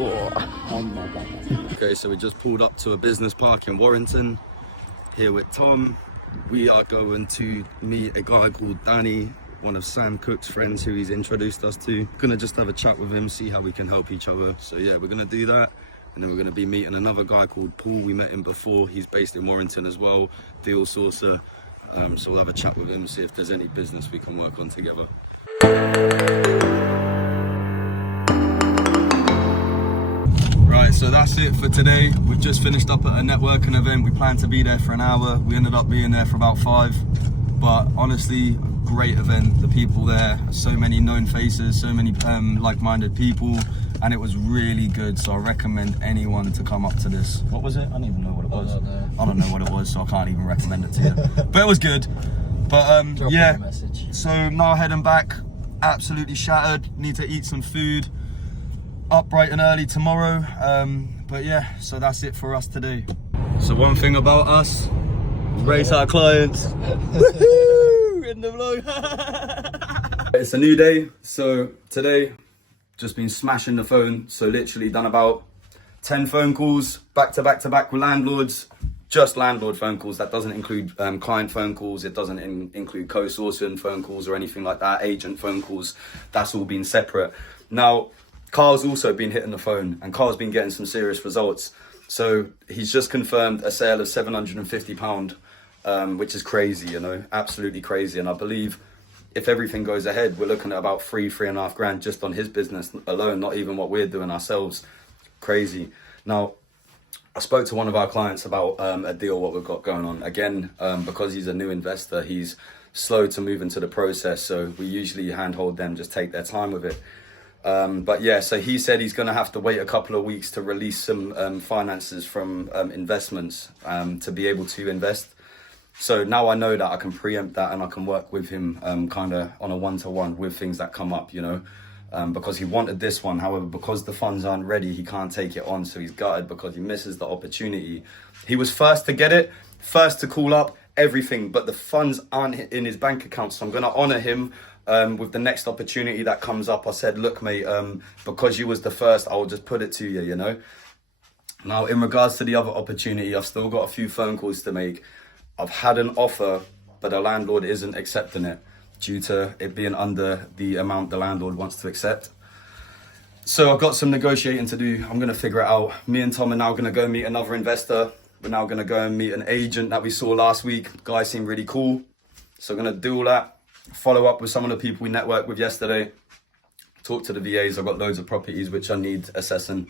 Okay, so we just pulled up to a business park in Warrington, here with Tom. We are going to meet a guy called Danny, one of Sam Cook's friends who he's introduced us to. Gonna just have a chat with him, see how we can help each other. So yeah, we're gonna do that. And then we're gonna be meeting another guy called Paul. We met him before. He's based in Warrington as well, deal sourcer. So we'll have a chat with him, see if there's any business we can work on together. Right, so that's it for today. We've just finished up at a networking event. We planned to be there for an hour. We ended up being there for about 5. But honestly, great event. The people there, so many known faces, so many like-minded people, and it was really good. So I recommend anyone to come up to this. What was it? I don't even know what it was. I don't know what it was, so I can't even recommend it to you. But it was good. But yeah, so now heading back, absolutely shattered. Need to eat some food. Up bright and early tomorrow, but yeah, so that's it for us today. So one thing about us, race our clients. Woohoo! In the vlog. It's a new day, so today just been smashing the phone. So literally done about 10 phone calls back to back with landlords. Just landlord phone calls. That doesn't include client phone calls. It doesn't include co-sourcing phone calls or anything like that. Agent phone calls. That's all been separate. Now, Carl's also been hitting the phone, and Carl's been getting some serious results. So he's just confirmed a sale of £750, which is crazy, you know, absolutely crazy. And I believe if everything goes ahead, we're looking at about £3.5 grand just on his business alone, not even what we're doing ourselves. Crazy. Now, I spoke to one of our clients about a deal, what we've got going on. Again, because he's a new investor, he's slow to move into the process. So we usually handhold them, just take their time with it. But yeah, so he said he's going to have to wait a couple of weeks to release some finances from investments to be able to invest. So now I know that I can preempt that, and I can work with him kind of on a one-to-one with things that come up, you know, because he wanted this one. However, because the funds aren't ready, he can't take it on. So he's gutted because he misses the opportunity. He was first to get it, first to call up, everything, but the funds aren't in his bank account. So I'm going to honor him. With the next opportunity that comes up. I said, look, mate, because you was the first, I will just put it to you, you know. Now, in regards to the other opportunity, I've still got a few phone calls to make. I've had an offer, but the landlord isn't accepting it due to it being under the amount the landlord wants to accept. So I've got some negotiating to do. I'm going to figure it out. Me and Tom are now going to go meet another investor. We're now going to go and meet an agent that we saw last week. The guy seemed really cool. So I'm going to do all that. Follow up with some of the people we networked with yesterday, talk to the VAs. I've got loads of properties which I need assessing,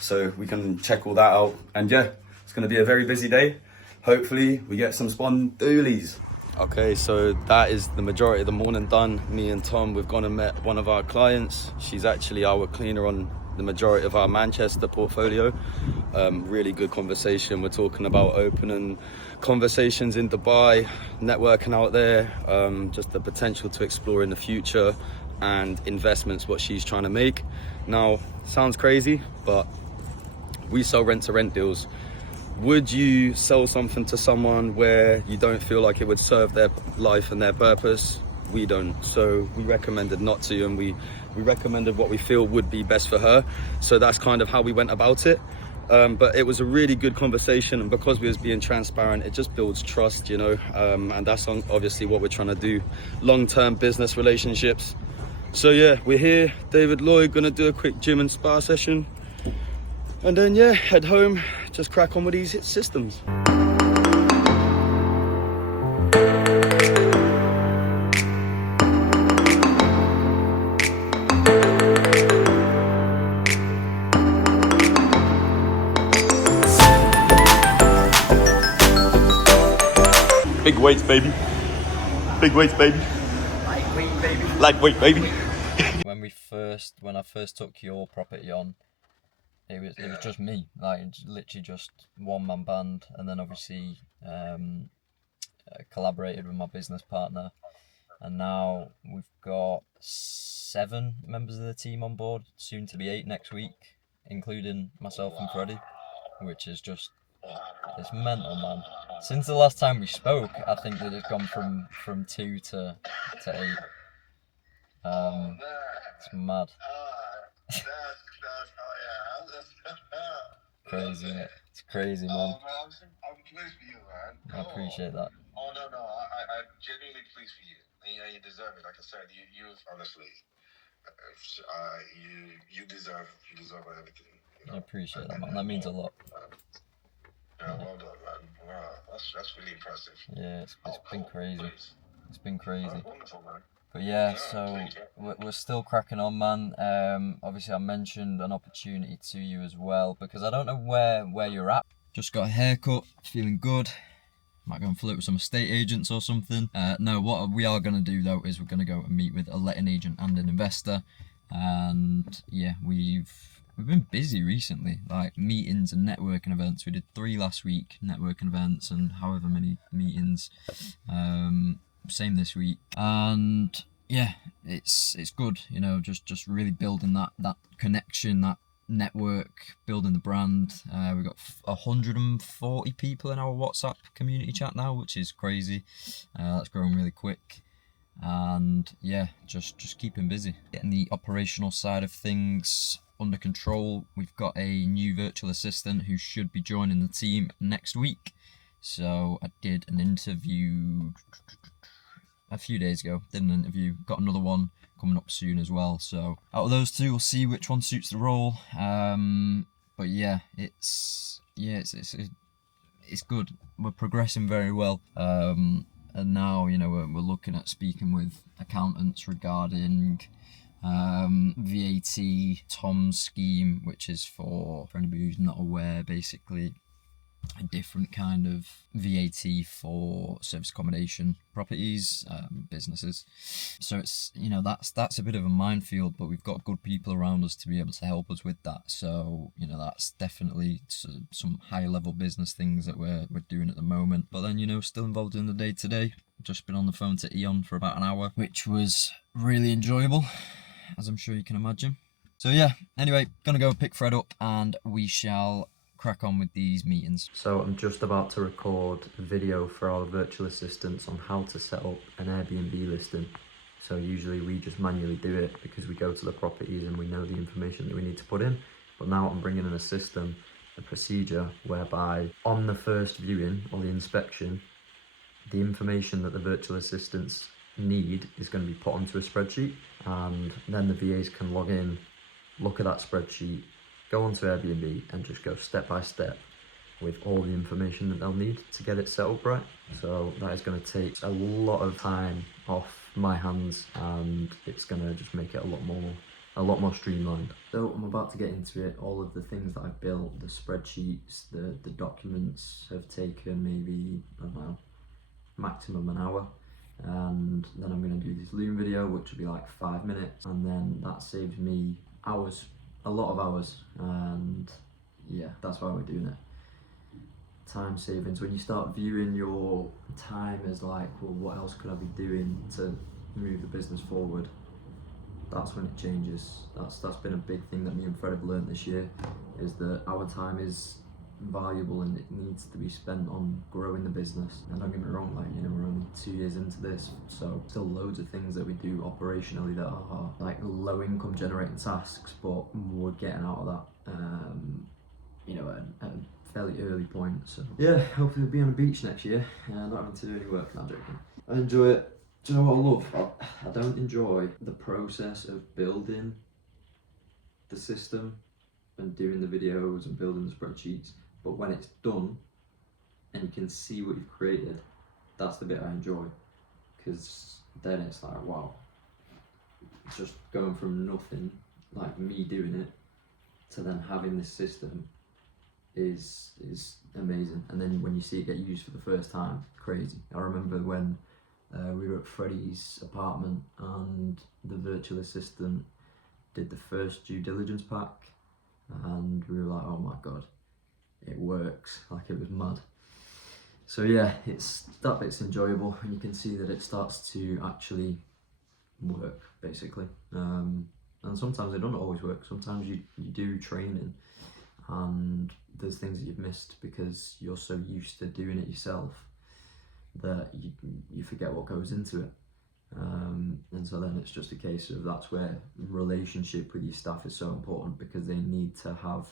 so we can check all that out. And yeah, it's going to be a very busy day. Hopefully we get some spondoolies. Okay, so that is the majority of the morning done. Me and Tom, we've gone and met one of our clients. She's actually our cleaner on the majority of our Manchester portfolio. Really good conversation. We're talking about opening conversations in Dubai, networking out there, just the potential to explore in the future, and investments, what she's trying to make. Now, sounds crazy, but we sell rent-to-rent deals. Would you sell something to someone where you don't feel like it would serve their life and their purpose? We don't. So we recommended not to, and we recommended what we feel would be best for her. So that's kind of how we went about it. But it was a really good conversation, and because we was being transparent, it just builds trust, you know, and that's obviously what we're trying to do, long-term business relationships. So yeah, we're here, David Lloyd, gonna do a quick gym and spa session, and then yeah, head home, just crack on with these systems. Big weights, baby. Big weights, baby. Lightweight, baby. Lightweight, baby. When I first took your property on, it was just me, like literally just one-man band, and then obviously collaborated with my business partner, and now we've got 7 members of the team on board, soon to be 8 next week, including myself and Freddie, which is just, it's mental, man. Since the last time we spoke, I think that it's gone from 2 to 8. It's mad. crazy, innit? It's crazy, man. Man, I'm pleased for you, man. I appreciate that. Oh no, I'm genuinely pleased for you. You deserve it. Like I said, you honestly, you deserve everything. I appreciate that, man. That means a lot. Yeah, well done, man. Wow, that's really impressive. Yeah, it's been crazy. Please. It's been crazy. That's wonderful, man. But yeah, so we're still cracking on, man. Obviously I mentioned an opportunity to you as well, because I don't know where you're at. Just got a haircut, feeling good. Might go and flirt with some estate agents or something. No, what we are going to do though is we're going to go and meet with a letting agent and an investor. And yeah, we've been busy recently, like meetings and networking events. We did 3 last week, networking events, and however many meetings. Same this week. And yeah, it's good, you know, just really building that connection, that network, building the brand. We've got 140 people in our WhatsApp community chat now, which is crazy. That's growing really quick. And yeah, just keeping busy, getting the operational side of things under control. We've got a new virtual assistant who should be joining the team next week. So I did an interview a few days ago, got another one coming up soon as well. So out of those 2, we'll see which one suits the role. But yeah, it's good. We're progressing very well. And now, you know, we're looking at speaking with accountants regarding VAT, Tom's scheme, which is for anybody who's not aware, basically a different kind of VAT for service accommodation properties, businesses. So it's, you know, that's a bit of a minefield, but we've got good people around us to be able to help us with that. So, you know, that's definitely some high level business things that we're doing at the moment. But then, you know, still involved in the day to day. Just been on the phone to Eon for about an hour, which was really enjoyable, as I'm sure you can imagine. So yeah, anyway, gonna go pick Fred up and we shall crack on with these meetings. So I'm just about to record a video for our virtual assistants on how to set up an Airbnb listing. So usually we just manually do it because we go to the properties and we know the information that we need to put in. But now I'm bringing in a system, a procedure whereby on the first viewing or the inspection, the information that the virtual assistants need is going to be put onto a spreadsheet, and then the VAs can log in, look at that spreadsheet, go onto Airbnb and just go step by step with all the information that they'll need to get it set up right. So that is going to take a lot of time off my hands, and it's going to just make it a lot more streamlined. So I'm about to get into it. All of the things that I've built, the spreadsheets, the documents have taken maybe, I don't know, maximum an hour. And then I'm going to do this Loom video, which will be like 5 minutes, and then that saves me hours, a lot of hours. And yeah, that's why we're doing it. Time savings. When you start viewing your time as like, well, what else could I be doing to move the business forward, that's when it changes. That's been a big thing that me and Fred have learned this year, is that our time is valuable and it needs to be spent on growing the business. And don't get me wrong, like, you know, we're only 2 years into this, so still loads of things that we do operationally that are like low income generating tasks, but we're getting out of that, you know, at a fairly early point. So yeah, hopefully we'll be on the beach next year, not having to do any work. Not joking. I enjoy it. Do you know what I love? I don't enjoy the process of building the system and doing the videos and building the spreadsheets, but when it's done and you can see what you've created, that's the bit I enjoy, because then it's like, wow, it's just going from nothing, like me doing it, to then having this system is amazing. And then when you see it get used for the first time, crazy. I remember when we were at Freddie's apartment and the virtual assistant did the first due diligence pack, and we were like, oh my god, it works. Like, it was mad. So yeah, that bit's enjoyable, and you can see that it starts to actually work, basically. And sometimes it doesn't always work. Sometimes you do training and there's things that you've missed because you're so used to doing it yourself that you forget what goes into it. And so then it's just a case of, that's where relationship with your staff is so important, because they need to have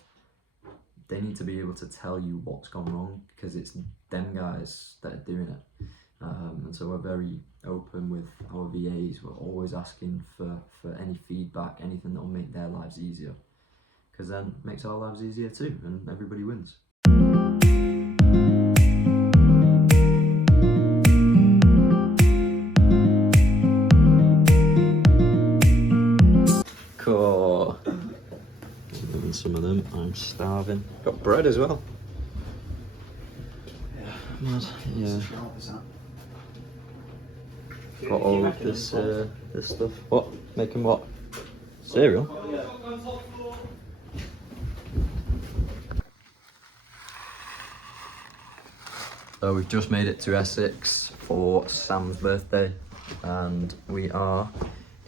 they need to be able to tell you what's gone wrong, because it's them guys that are doing it. And so we're very open with our VAs. We're always asking for any feedback, anything that will make their lives easier, because then it makes our lives easier too, and everybody wins. Cool. And some of them, I'm starving. Got bread as well. Yeah. Got all of this this stuff. What? Making what? Cereal? So we've just made it to Essex for Sam's birthday, and we are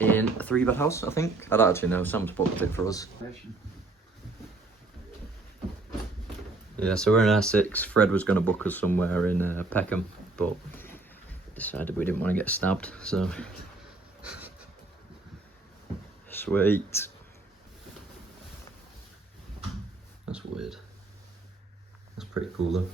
in a 3-bed house, I think. I don't actually know, Sam's booked it for us. Yeah, so we're in Essex. Fred was going to book us somewhere in Peckham, but decided we didn't want to get stabbed, so sweet. That's weird. That's pretty cool though.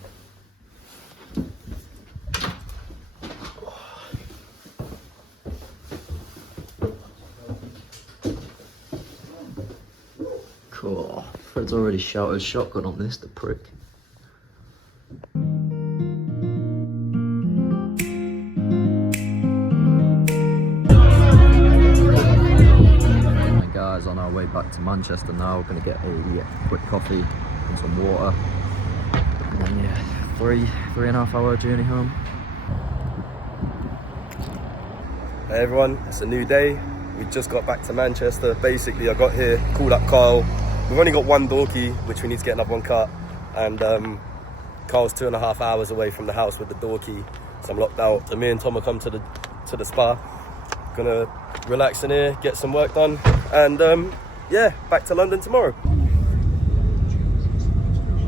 Cool. Fred's already shouted shotgun on this, the prick. Right guys, on our way back to Manchester now. We're going to get a quick coffee and some water. And then yeah, 3.5 hour journey home. Hey everyone, it's a new day. We just got back to Manchester. Basically, I got here, called up Carl. We've only got one door key, which we need to get another one cut. And Carl's 2.5 hours away from the house with the door key, so I'm locked out. So me and Tom will come to the spa. Gonna relax in here, get some work done, and yeah, back to London tomorrow.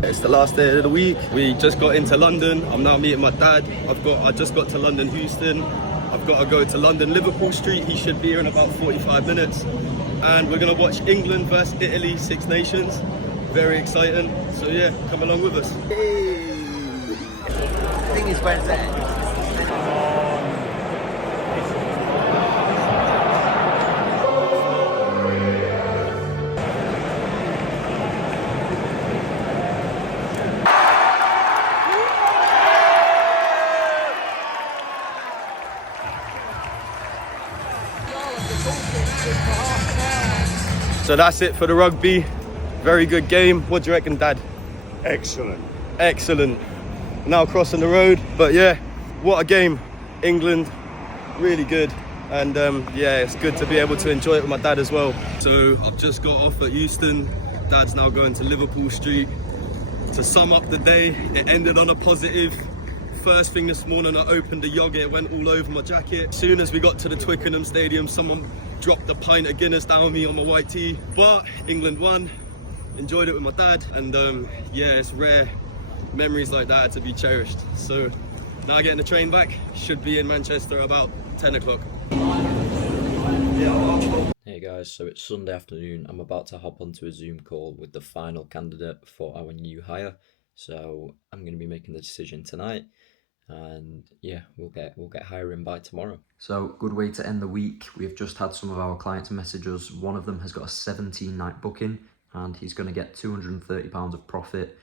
It's the last day of the week. We just got into London. I'm now meeting my dad. I just got to London Houston. I've got to go to London Liverpool Street. He should be here in about 45 minutes. And we're going to watch England versus Italy, Six Nations. Very exciting. So yeah, come along with us. Hey. The thing is, where's that? So that's it for the rugby. Very good game. What do you reckon, Dad? Excellent. Excellent. Now crossing the road, but yeah, what a game. England, really good. And yeah, it's good to be able to enjoy it with my dad as well. So I've just got off at Euston. Dad's now going to Liverpool Street. To sum up the day, it ended on a positive. First thing this morning, I opened the yogurt, it went all over my jacket. As soon as we got to the Twickenham Stadium, someone dropped a pint of Guinness down me on my white tee. But England won. Enjoyed it with my dad, and yeah, it's rare memories like that to be cherished. So now getting the train back, should be in Manchester about 10 o'clock. Hey guys, so it's Sunday afternoon. I'm about to hop onto a Zoom call with the final candidate for our new hire. So I'm going to be making the decision tonight, and yeah, we'll get hiring by tomorrow. So good way to end the week. We've just had some of our clients message us. One of them has got a 17-night booking, and he's going to get £230 of profit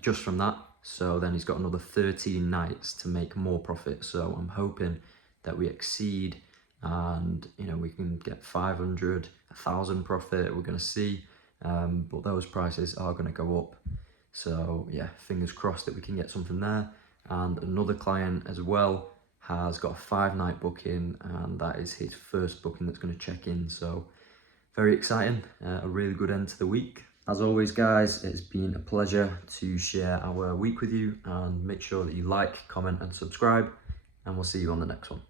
just from that. So then he's got another 13 nights to make more profit. So I'm hoping that we exceed, and you know, we can get 500, 1,000 profit. We're going to see, but those prices are going to go up. So yeah, fingers crossed that we can get something there. And another client as well has got a 5-night booking, and that is his first booking that's going to check in. So very exciting, a really good end to the week. As always guys, it's been a pleasure to share our week with you, and make sure that you like, comment and subscribe, and we'll see you on the next one.